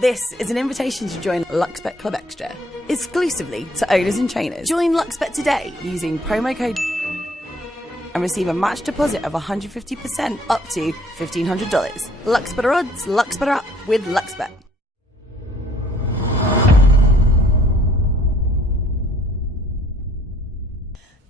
This is an invitation to join Luxbet Club Extra, exclusively to owners and trainers. Join Luxbet today using promo code and receive a match deposit of 150% up to $1,500. Luxbetter odds, Luxbetter up with Luxbet.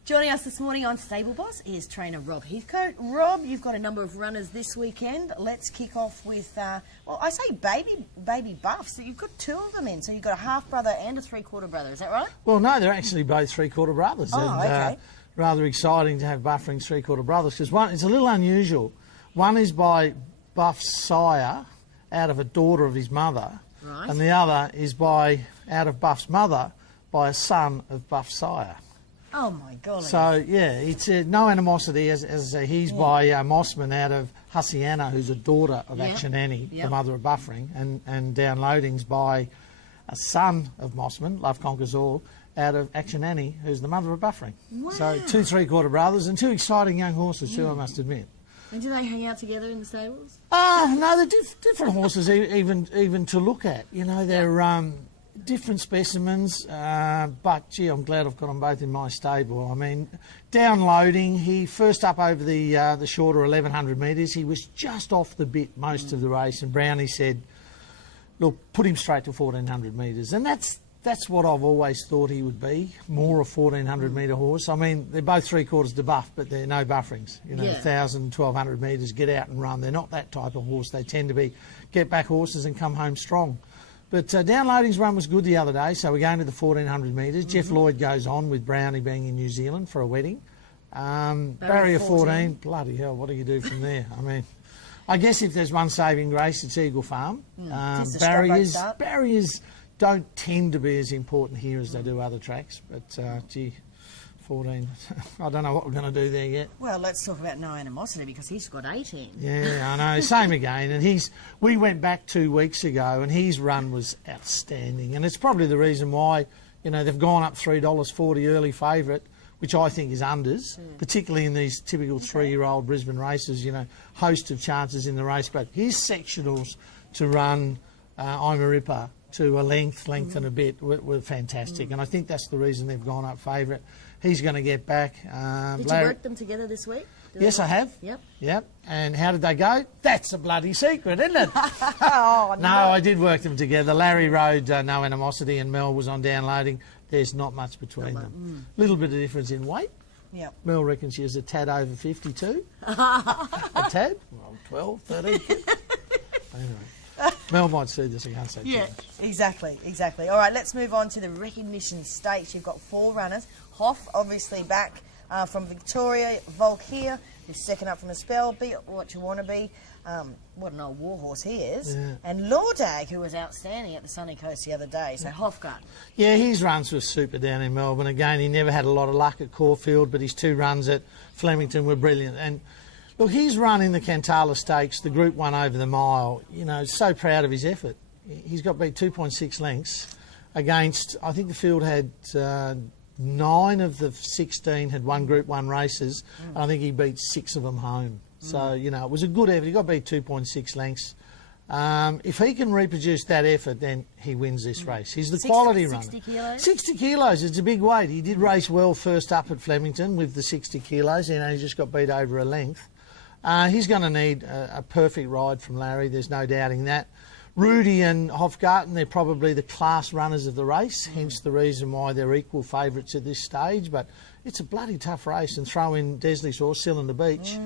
Joining us this morning on Stable Boss is trainer Rob Heathcote. Rob, you've got a number of runners this weekend. Let's kick off with, well, I say baby buffs. You've got two of them in. So you've got a half brother and a three-quarter brother. Is that right? Well, no, they're actually both three-quarter brothers. Oh, okay. Rather exciting to have Buffering's three-quarter brothers because one, it's a little unusual. One is by Buff's sire out of a daughter of his mother, right, and the other is by out of Buff's mother by a son of Buff's sire. Oh, my golly. So, yeah, it's no animosity, as he's by Mossman out of Hussiana, who's a daughter of Action Annie, the mother of Buffering, and Downloading's by a son of Mossman, Love Conquers All, out of Action Annie, who's the mother of Buffering. Wow. So, two three-quarter brothers and two exciting young horses too, I must admit. And do they hang out together in the stables? No, they're different horses even to look at. You know, they're... different specimens, but gee, I'm glad I've got them both in my stable. I mean, Downloading, he first up over the shorter 1100 metres, he was just off the bit most of the race, and Brownie said, look, put him straight to 1400 metres, and that's what I've always thought he would be, more a 1400 metre horse. I mean, they're both three-quarters to buff, but they're no bufferings. You know, 1000, 1200 metres, get out and run. They're not that type of horse. They tend to be get-back horses and come home strong. But Downloading's run was good the other day, so we're going to the 1400 metres. Jeff Lloyd goes on with Brownie being in New Zealand for a wedding. Barrier 14, bloody hell, what do you do from there? I mean, I guess if there's one saving grace, it's Eagle Farm. Barriers don't tend to be as important here as they do other tracks, but gee, 14, I don't know what we're going to do there yet. Well, let's talk about no animosity because he's got 18. Yeah, I know, same again. And we went back 2 weeks ago and his run was outstanding. And it's probably the reason why, you know, they've gone up $3.40 early favourite, which I think is unders, particularly in these typical 3-year-old Brisbane races, you know, host of chances in the race. But his sectionals to run I'm a Ripper to a length and a bit were fantastic. And I think that's the reason they've gone up favourite. He's going to get back. Did you work them together this week? Yes, I have. Yep. And how did they go? That's a bloody secret, isn't it? Oh, no, I did work them together. Larry rode No Animosity and Mel was on Downloading. There's not much between them. Little bit of difference in weight. Yep. Mel reckons she was a tad over 52. A tad? Well, 12, 13. Anyway. Mel might see this, I can't say too much. Exactly. All right, let's move on to the recognition stakes. You've got 4 runners. Hoff, obviously back from Victoria. Volk here, who's second up from a spell. Be what you want to be. What an old war horse he is. Yeah. And Lordag, who was outstanding at the Sunny Coast the other day. So Hofgart. Yeah, his runs were super down in Melbourne. Again, he never had a lot of luck at Caulfield, but his 2 runs at Flemington were brilliant. And look, his run in the Cantala Stakes, the Group 1 over the mile, you know, so proud of his effort. He's got beat 2.6 lengths against, I think the field had 9 of the 16 had won Group 1 races, and I think he beat 6 of them home. So, you know, it was a good effort. He got beat 2.6 lengths. If he can reproduce that effort, then he wins this race. He's the quality runner. 60 kilos? 60 kilos, it's a big weight. He did race well first up at Flemington with the 60 kilos, and he just got beat over a length. He's going to need a perfect ride from Larry, there's no doubting that. Rudy and Hofgarten, they're probably the class runners of the race, hence the reason why they're equal favourites at this stage. But it's a bloody tough race, and throw in Desley's horse, Cylinder Beach.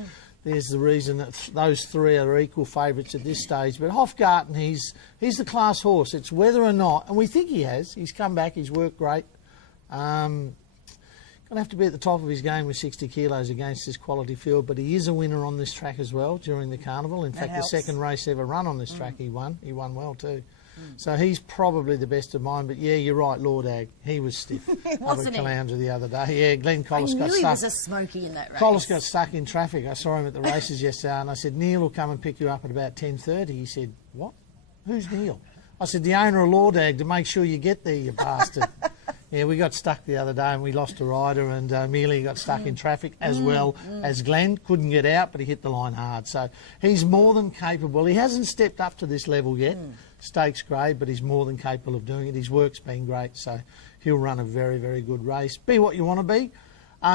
There's the reason that those 3 are equal favourites at this stage. But Hofgarten, he's the class horse. It's whether or not, and we think he has. He's come back, he's worked great. Going to have to be at the top of his game with 60 kilos against this quality field, but he is a winner on this track as well during the carnival. In fact, the second race ever run on this track he won. He won well too. So he's probably the best of mine, but yeah, you're right, Lordag. He was stiff up at Caloundra the other day. Yeah, Glenn Collis got stuck. He was a smoky in that race. Collis got stuck in traffic. I saw him at the races yesterday and I said, Neil will come and pick you up at about 10:30. He said, what? Who's Neil? I said, the owner of Lordag, to make sure you get there, you bastard. Yeah, we got stuck the other day and we lost a rider, and Mealy got stuck in traffic as well as Glenn. Couldn't get out, but he hit the line hard. So he's more than capable. He hasn't stepped up to this level yet. stakes grade, but he's more than capable of doing it. His work's been great, so he'll run a very, very good race. Be what you want to be.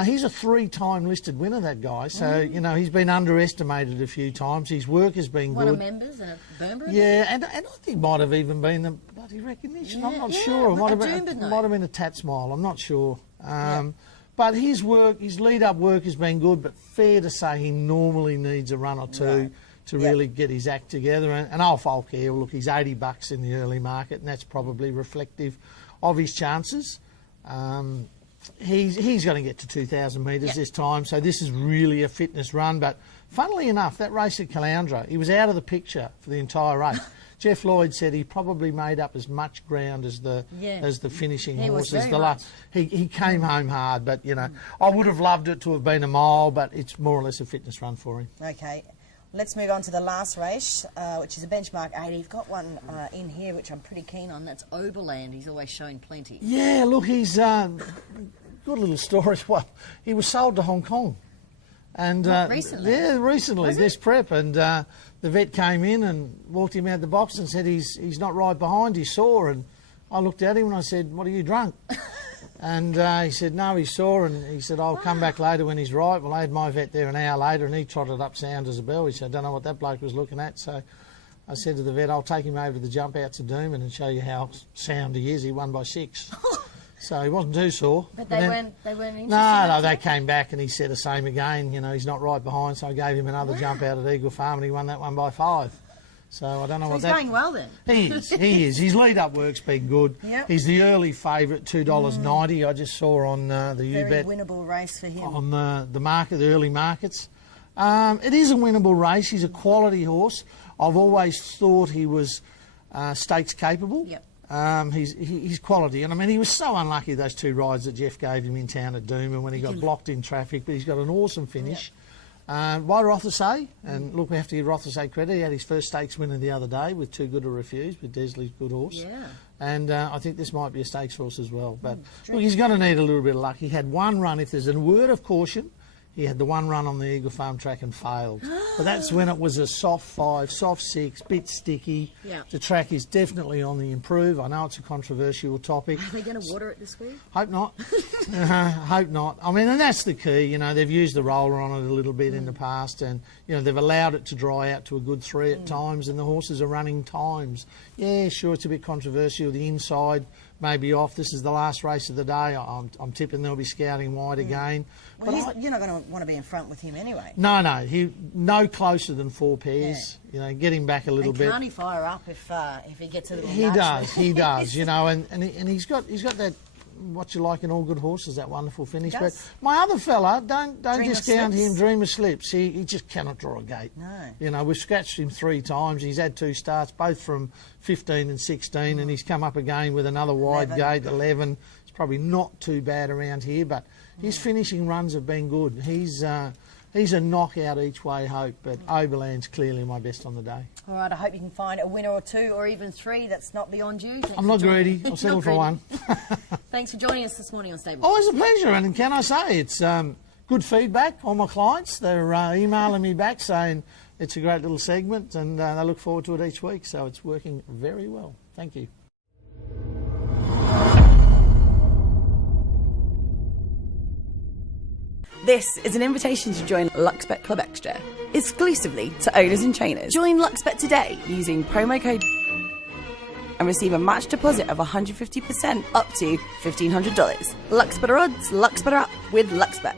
He's a 3-time listed winner, that guy. So, you know, he's been underestimated a few times. His work has been good. One of members at Burnbury? Yeah, and I think might have even been the bloody recognition. I'm not sure. It might have been a Tat Smile. I'm not sure. But his work, his lead-up work has been good, but fair to say he normally needs a run or two to really get his act together. And I'll folk here, look, he's $80 in the early market, and that's probably reflective of his chances. He's going to get to 2,000 metres this time, so this is really a fitness run. But funnily enough, that race at Caloundra, he was out of the picture for the entire race. Jeff Lloyd said he probably made up as much ground as the finishing horses. He came home hard, but, you know, I would have loved it to have been a mile, but it's more or less a fitness run for him. Okay. Let's move on to the last race, which is a benchmark 80. You've got one in here which I'm pretty keen on. That's Oberland. He's always shown plenty. Yeah, look, he's good little story. Well, he was sold to Hong Kong. And recently? Yeah, recently, this prep. And the vet came in and walked him out the box and said he's not right behind, he's sore. And I looked at him and I said, "What, are you drunk?" And he said, "No, he's sore." And he said, "I'll come back later when he's right." Well, I had my vet there an hour later and he trotted up sound as a bell. He said, "I don't know what that bloke was looking at." So I said to the vet, "I'll take him over to the jump out to Doomben and show you how sound he is." He won by 6. So he wasn't too sore. But they weren't interested. No, they came back and he said the same again. You know, he's not right behind. So I gave him another jump out at Eagle Farm and he won that one by 5. So I don't know what that... He's going well then. He is. His lead-up work's been good. Yep. He's the early favourite, $2.90. I just saw on the U-Bet. Very winnable race for him. On the early markets. It is a winnable race. He's a quality horse. I've always thought he was stakes capable. Yep. He's quality, and I mean he was so unlucky those 2 rides that Jeff gave him in town at Doomben when he got blocked in traffic, but he's got an awesome finish. By Rothesay, and look, we have to give Rothesay credit. He had his first stakes winner the other day with Too Good to Refuse, with Desley's good horse. Yeah. And I think this might be a stakes horse as well. But look, he's going to need a little bit of luck. He had one run. If there's a word of caution, he had the one run on the Eagle Farm track and failed. But that's when it was a soft 5, soft 6, bit sticky. Yeah. The track is definitely on the improve. I know it's a controversial topic. Are they going to water it this week? Hope not. Hope not. I mean, and that's the key. You know, they've used the roller on it a little bit in the past, and you know they've allowed it to dry out to a good 3 at times, and the horses are running times. Yeah, sure, it's a bit controversial. The inside may be off. This is the last race of the day. I'm tipping they'll be scouting wide again. Well, but you're not going to want to be in front with him anyway. No, he no closer than 4 pairs. You know, get him back a little bit. Can't he fire up if he gets a little? He does. You know, and he's got that. What you like in all good horses, that wonderful finish. But my other fella, don't discount him. Dream of Slips. He just cannot draw a gate. No. You know, we've scratched him 3 times. He's had 2 starts, both from 15 and 16, and he's come up again with another wide gate, 11. It's probably not too bad around here, but his finishing runs have been good. He's a knockout each way hope, but Oberland's clearly my best on the day. All right, I hope you can find a winner or 2 or even 3 that's not beyond you. I'm not greedy. I'll settle for 1. Thanks for joining us this morning on Stable. Always a pleasure, and can I say it's good feedback on my clients. They're emailing me back saying it's a great little segment, and they look forward to it each week, so it's working very well. Thank you. This is an invitation to join LuxBet Club Extra, exclusively to owners and trainers. Join LuxBet today using promo code and receive a match deposit of 150% up to $1,500. LuxBet odds, LuxBet up with LuxBet.